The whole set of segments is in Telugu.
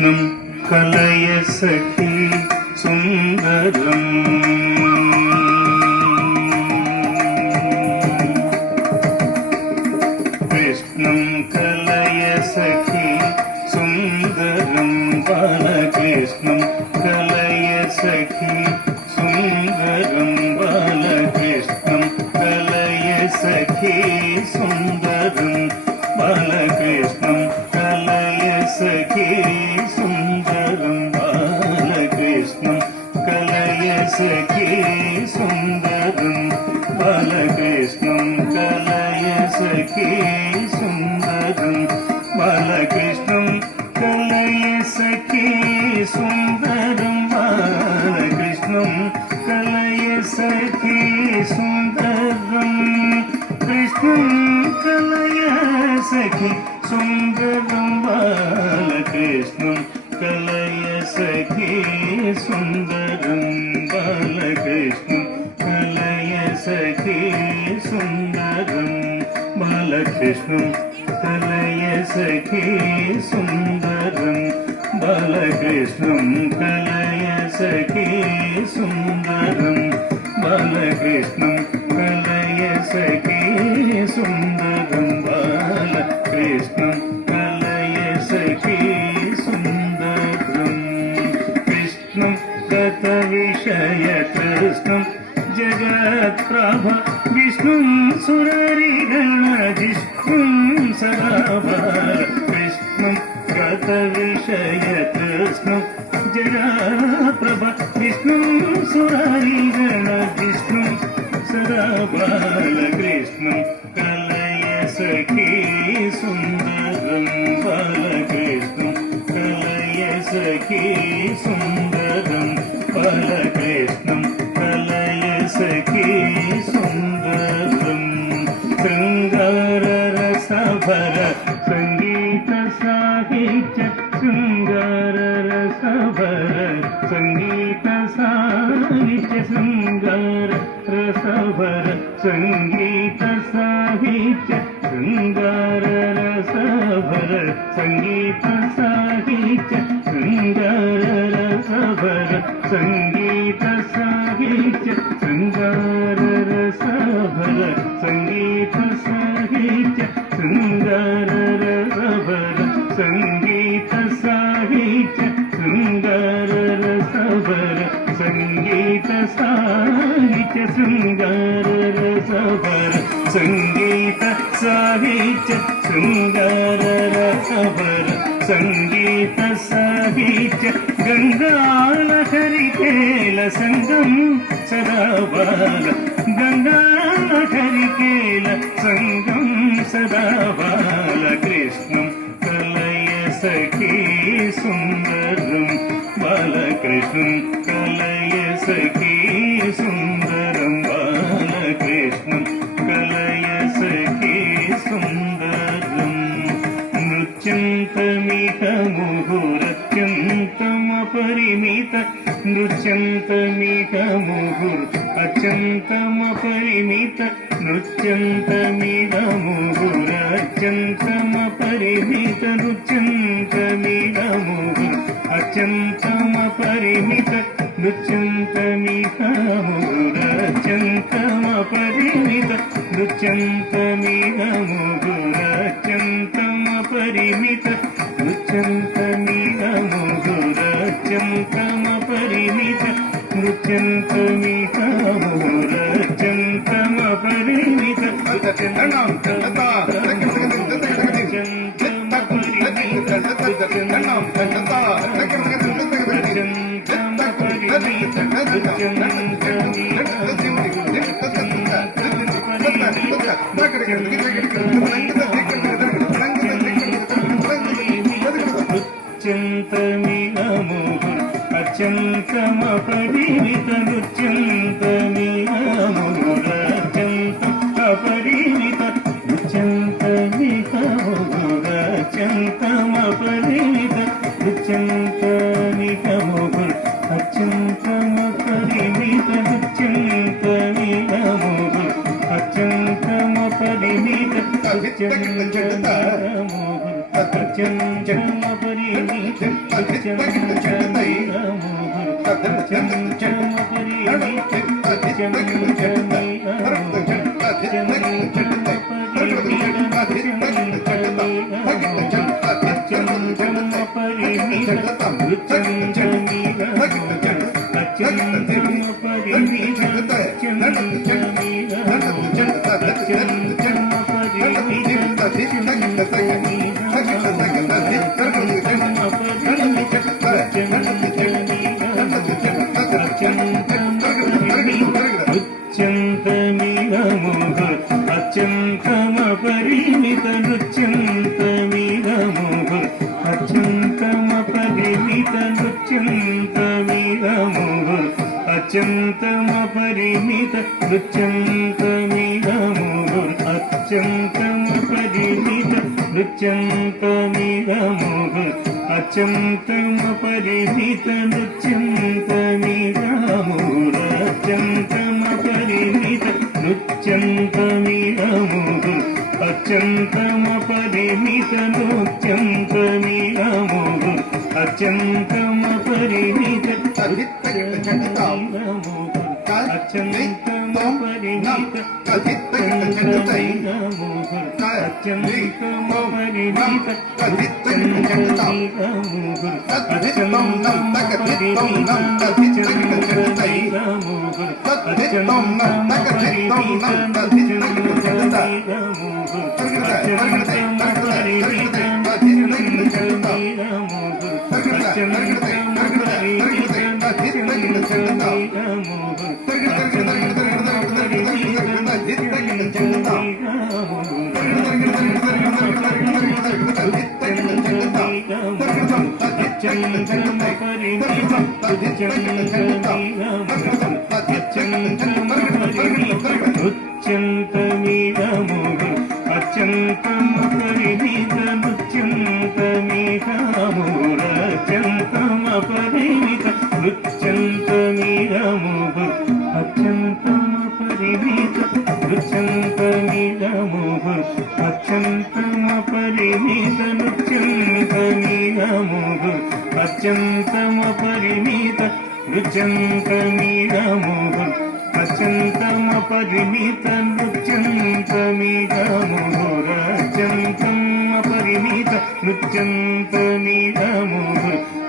कृष्णं कलय सखी सुन्दरम् कृष्णं कलय सखी सुन्दरं बालकृष्णं कलय सखी सुन्दरं बालकृष्णं कलय सखी सुन्दरं बालकृष्णं कलय सखी सुन्दरं बालकृष्णं कलय सखी सुन्दरं बालकृष्णं कलय सखी सुन्दरं बालकृष्णं कलय सखी सुन्दरं बालकृष्णं कलय सखी सुन्दरं कृष्णं कलय सखी सुन्दरं बालकृष्णं कलय सखी सुन्दरं बालकृष्णं कलय सखी सुन्दरं बालकृष्णं कलय सखी सुन्दरं बालकृष्णं कलय सखी सुन्दरं बालकृष्णं कलय सखी सुन्दरं बालकृष्णं कलय सखी सुन्दरं कृष्णं गतविषयकृष्णं जगत्प्रभ विष्णुं सुररिगणजिष्णुं सदा बालकृष्णं गतविषयकृष्णं जगत्प्रभ विष्णुं सुररिगणजिष्णुं सदा बालकृष्णं कलय सखी सुन्दरं बालकृष्णं कलय सखी सुन्दरं बालकृष्णं कलय सखी सुन्दरं शृङ्गाररसभर सङ्गीत साहित्य शृङ्गाररसभर सङ्गीत साहित्य शृङ्गाररसभर सङ्गीत साहित्य शृङ्गाररसभर सङ्गीत साहित्य शृङ्गाररसभर सङ्गीत साहित्य शृङ्गाररसभर सङ्गीत साहित्य शृङ्गाररसभर सङ्गीत साहित्य शृङ्गाररसभर सङ्गीत साहित्य शृङ्गाररसभर सङ्गीत साहित्य शृङ्गाररसभर सङ्गीत साहित्य गङ्गालहरिकेल सङ्गं सदा बाल गङ्गालहरिकेल सङ्गं सदा बालकृष्णं कलय सखी सुन्दरं बालकृष्णं कलय सखी सुन्दरं बालकृष्णं कलय सखी सुन्दरं नृत्यन्तमिह मुहुरत्यन्तमपरिमित नृत्यन्तमिह मुहुर् अत्यन्तमपरिमित नृत्यन्तमिह मुहुरत्यन्तमपरिमित नृत्यन्तमिह मुहुर् अत्यन्तमपरिमित नृत्यन्तमिह मुहुरत्यन्तमपरिमित नृत्यन्तमिह मुहुरत्यन्तमपरिमित नृत्यन्तमिह मुहुरत्यन्तमपरिमित नृत्यन्तमिह मुहुरत्यन्तमपरिमित नृत्यन्तमिह मुहुर् अत्यन्तमपरिमित नृत्यन्तमिह मुहुरत्यन्तमपरिमित नृत्यन्तमिह मुहुरत्यन्तमपरिमित नृत्यन्तमिह मुहुर् अत्यन्तमपरिमित नृत्यन्तमिह मुहुर् अत्यन्तमपरिमित नृत्यन्तमिह मुहुर् అత్యంతమ పరిమిత అత్యంతమ అత్యంతమ పరిమిత నృత్యంతమిదముహు అత్యంతమ పరిమిత నృత్యంతమిదముహు అత్యంతమ పరిమిత నృత్యంతమిదముహు అత్యంతమ పరిమిత నృత్యంతమిదముహు అత్యంతమ పరిమిత నృత్యంతమిదముహు అత్యంతమ పరిమిత నృత్యంతమిదముహు అత్యంతమ పరిమిత నృత్యంతమిదముహు అత్యంతమ పరిమిత నృత్యంతమిదముహు అత్యంతమ పరిమిత నృత్యంతమిదముహు అత్యంతమ పరిమిత నృత్యంతమిదముహు అత్యంతమ పరిమిత నృత్యంతమిదముహు అత్యంతమ నృత్యంతమిదముహు అత్యంతమ పరిమిత నృత్యంతమిదముహు అత్యంతమ పరిమిత నృత్యంతమిదముహు అత్యంతమ పరిమిత నృత్యంతమిదముహు అత్యంతమ పరిమిత నృత్యంతమిదముహు అత్యంతమ పరిమిత నృత్యంతమిదముహు అత్యంతమ పరిమిత నృత్యంతమిదముహు అత్యంతమ పరిమిత నృత్యంతమిదముహు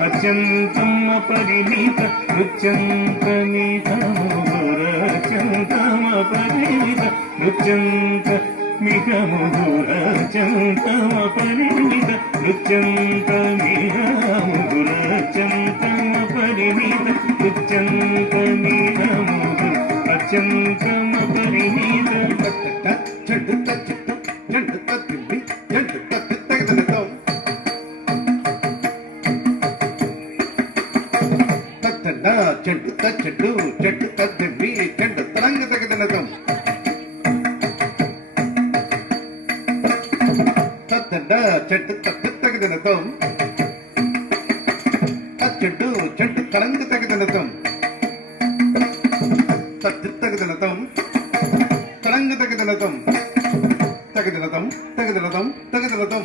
అత్యంతమ పరిమిత నృత్యంతమిదముహు అత్యంతమ పరిమిత నృత్యంతమిదముహు అత్యంతమ పరిమిత నృత్యంతమిదముహు అత్యంతమ పరిమిత నృత్యంతమిదముహు అత్యంతమ పరిమిత చెడు చెట్టు చెడు తగ్గి చెడు తగ్గదనతో తగ్గ చెడు చెడు చెడు తగ్గి చెడు తరంగ తగ్గదనతో తగ్గ చెడు తగ్గదనతో చెడు చెడు తరంగ తగ్గదనతో తగ్గదనతం తరంగ తగ్గదనతం తగ్గదనతం తగ్గదనతం తగ్గదనతం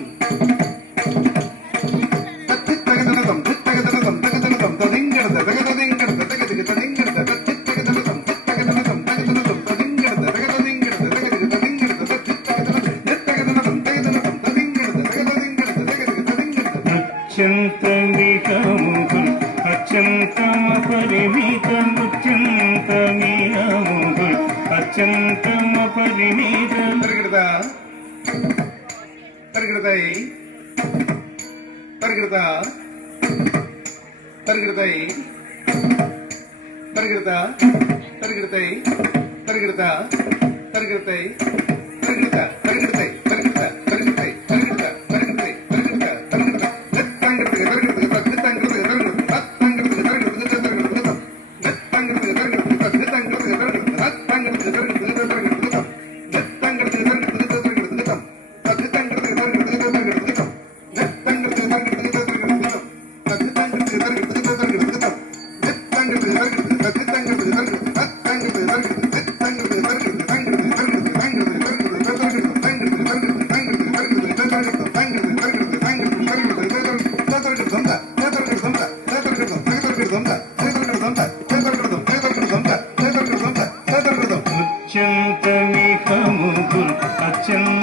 తగ్గదనతం తగ్గదనతం తగ్గదనతం తదింగడ తగ్గదదింగడ తగ్గదిగ తదింగడ తగ్గదనతం తగ్గదనతం తగ్గదనతం తదింగడ తగ్గదదింగడ తగ్గదిగ తదింగడ తగ్గదనతం తగ్గదనతం తదింగడ తగ్గదదింగడ తగ్గదిగ తదింగడ నృత్యంతమిదముహు అత్యంతమ పరిమిత నృత్యంతమిదముహు అత్యంతమ పరిమిత పరిగెడతా పరిగెడతాయి పరిగెడతా పరిగెడతాయి పరిగెడతా పరిగెడతాయి పరిగెడతా పరిగెడతాయి పరిగెడతా పరిగెడతాయి పరిగెడతా పరిగెడతాయి పరిగెడతా పరిగెడతాయి పరిగెడతా పరిగెడతా దొంగ తగదరగడ దొంగ తగదరగడ దొంగ తగదరగడ దొంగ తగదరగడ దొంగ తగదరగడ దొంగ అత్యంత నిహము అత్యంత